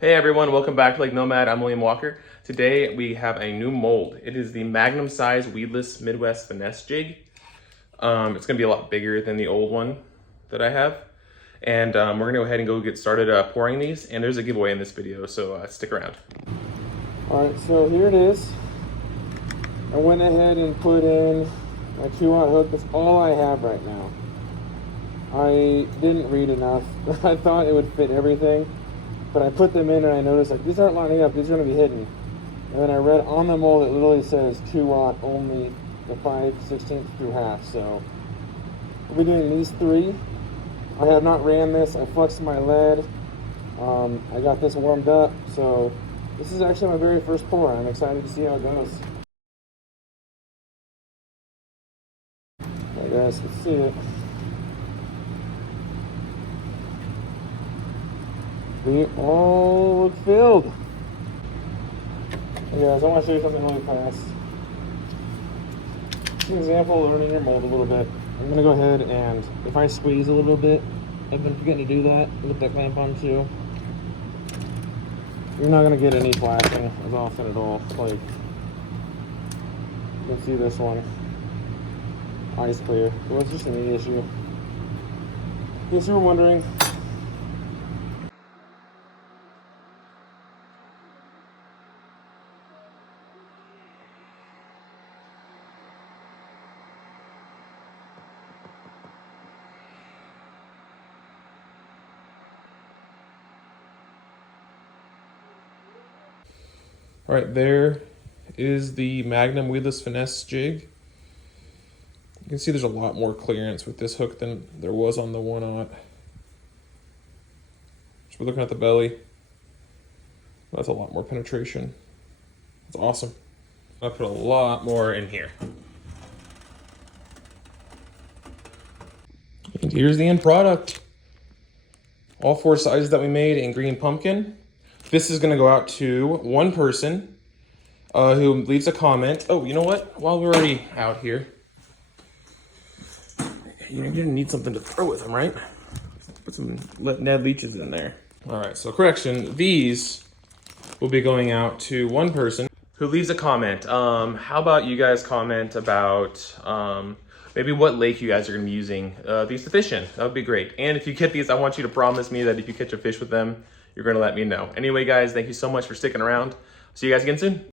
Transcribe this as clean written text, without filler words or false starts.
Hey everyone, welcome back to Lake Nomad. I'm William Walker. Today we have a new mold. It is the Magnum size weedless Midwest Finesse jig. It's gonna be a lot bigger than the old one that I have. And we're gonna go ahead and go get started pouring these. And there's a giveaway in this video, so stick around. All right, so here it is. I went ahead and put in my 2-aught hook. That's all I have right now. I didn't read enough. I thought it would fit everything, but I put them in and I noticed like these aren't lining up. These are going to be hidden. And then I read on the mold it literally says 2-aught only the 5/16 through half. So we'll be doing these three. I have not ran this. I fluxed my lead. I got this warmed up, so this is actually my very first pour. I'm excited to see how it goes. Alright guys, let's see it. We all look filled. Hey guys, I want to show you something really fast. An example of learning your mold a little bit. I'm going to go ahead and if I squeeze a little bit, I've been forgetting to do that with the clamp on too. You're not going to get any flashing as often at all. Like, you can see this one. Eyes clear. Well, it's just a knee issue. In case you were wondering. All right, there is the Magnum weedless Finesse jig. You can see there's a lot more clearance with this hook than there was on the 1-aught. So we're looking at the belly. That's a lot more penetration. It's awesome. I put a lot more in here. And here's the end product. All 4 sizes that we made in green pumpkin. This is gonna go out to one person who leaves a comment. Oh, you know what? While we're already out here, you're gonna need something to throw with them, right? Put some Ned leeches in there. All right, so correction, these will be going out to one person who leaves a comment. How about you guys comment about maybe what lake you guys are gonna be using these to fish in? That would be great. And if you get these, I want you to promise me that if you catch a fish with them, you're gonna let me know. Anyway, guys, thank you so much for sticking around. See you guys again soon.